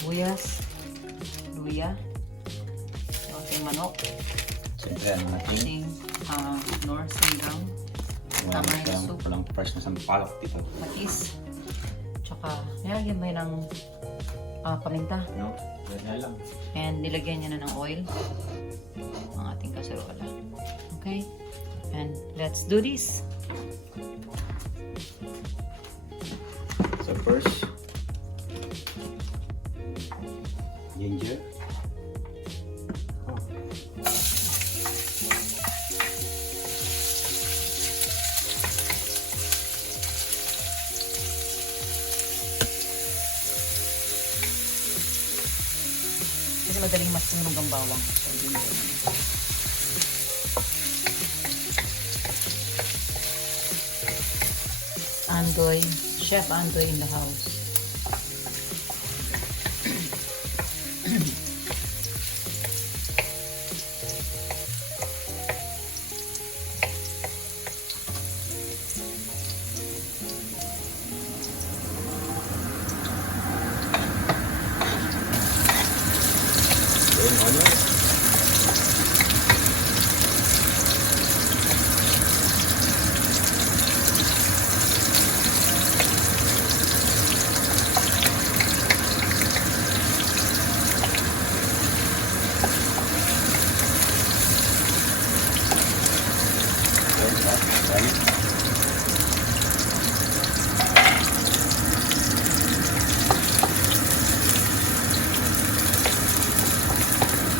sibuyas, luya, yung ating manok, siyempre ang ating nor sinigang, tamay soup, walang fresh na sampalok dito. mais, tsaka nilagyan ba yun ng paminta? No? Ganyan lang. And nilagyan niya na ng oil ang ating kaserola. Okay? And let's do this. So first, ginger. Kasi madaling masunog ang bawang. So, ginger. Andoy, Chef Andoy in the house. Onions.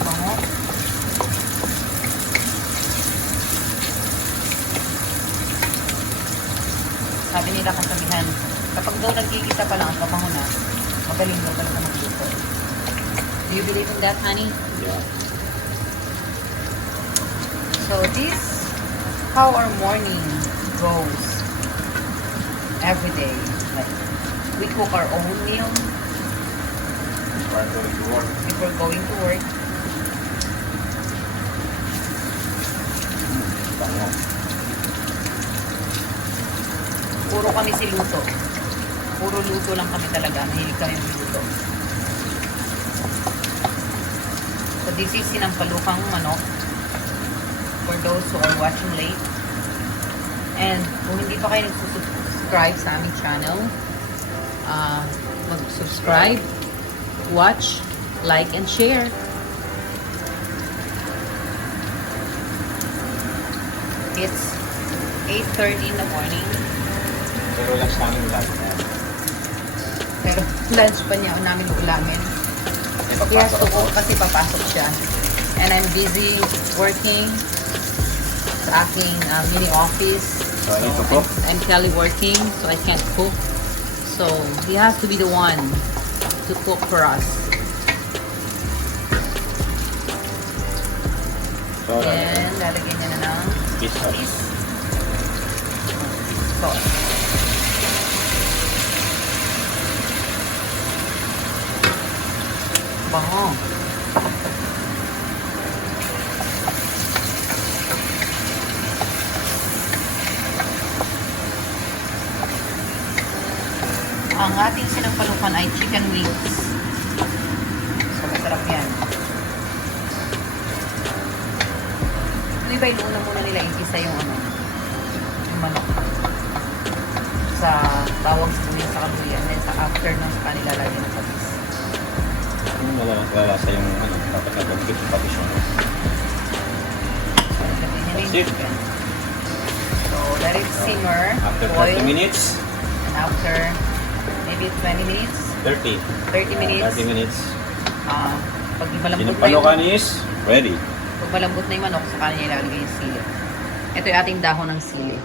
Bango. Sabi nila kasabihan, kapag daw nagkikita pa lang at mabango na, magaling daw talaga magluto. Do you believe in that, honey? Yeah. So this, how our morning goes every day. Like, we cook our own meal Before going to work. before going to work. Bango. Puro kami si luto. Puro luto lang kami talaga. Mahilig kami luto. So this is Sinampalukang Manok for those who are watching late. And kung hindi pa kayo nagsusubscribe sa aming channel, mag-subscribe, watch, like, and share. It's 8:30 in the morning. Pero lunch namin lahat na. Pero lunch pa niya namin ulamin. Yes, oo, kasi papasok siya. And I'm busy working sa aking mini office. So, I need to cook. I'm teleworking, so I can't cook. So, he has to be the one to cook for us. So, And lalagyan niya na ng fish sauce. fish sauce. Bango. Ang ating sinampalukan ay chicken wings. So, masarap yan. Ito iba yung muna nila ingisa yung yung manok. Sa bawang sibuyas sa kabuyan. Then sa after nun, sa kanila lagyan ng patis. Ano malalasa yung dapat na gagawin yung patis mo? That's it. So, let it simmer. After boil, 30 minutes, and after maybe 20 minutes, 30 minutes, 30 minutes. pag malambot na yung, Sinampalukan is ready. pag malambot na yung manok, sa kanya ilalagay yung sili. Ito yung ating dahon ng sili.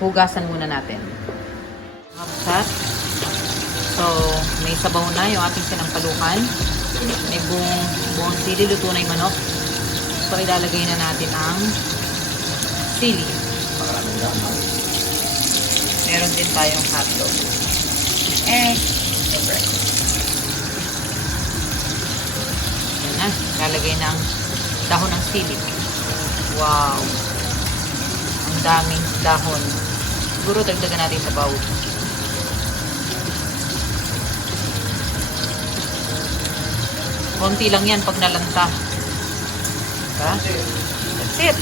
Hugasan muna natin. Upset. So, may sabaw na yung ating sinampalukan. May buong sili, luto na yung manok. So, ilalagay na natin ang sili. Maraming dahon. Meron din tayong hotdog. Siyempre. Yan na. Lalagay ng dahon ng sili. Wow. Ang daming dahon. Siguro dagdagan natin sa baw. Konti lang yan pag nalanta. Diba? That's it.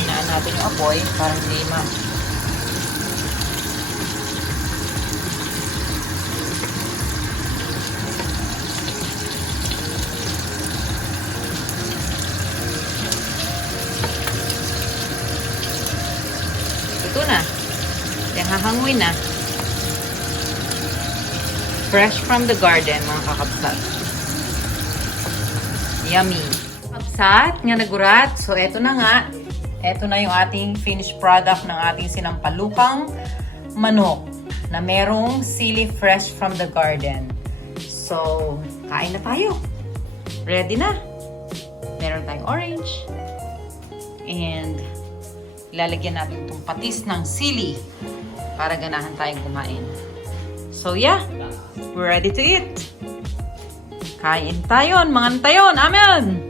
Hinaan natin yung apoy para hindi ito na. Yan, hahanguin na. Fresh from the garden, mga kakapsat. Yummy. Kapsat, nga nagurat. So, eto na nga. Eto na yung ating finished product ng ating sinampalukang manok na merong sili fresh from the garden. So, kain na tayo. Ready na. Meron tayong orange. And ilalagyan natin itong patis ng sili para ganahan tayong kumain. So yeah, we're ready to eat. Kain tayo, mga tayon. Amen!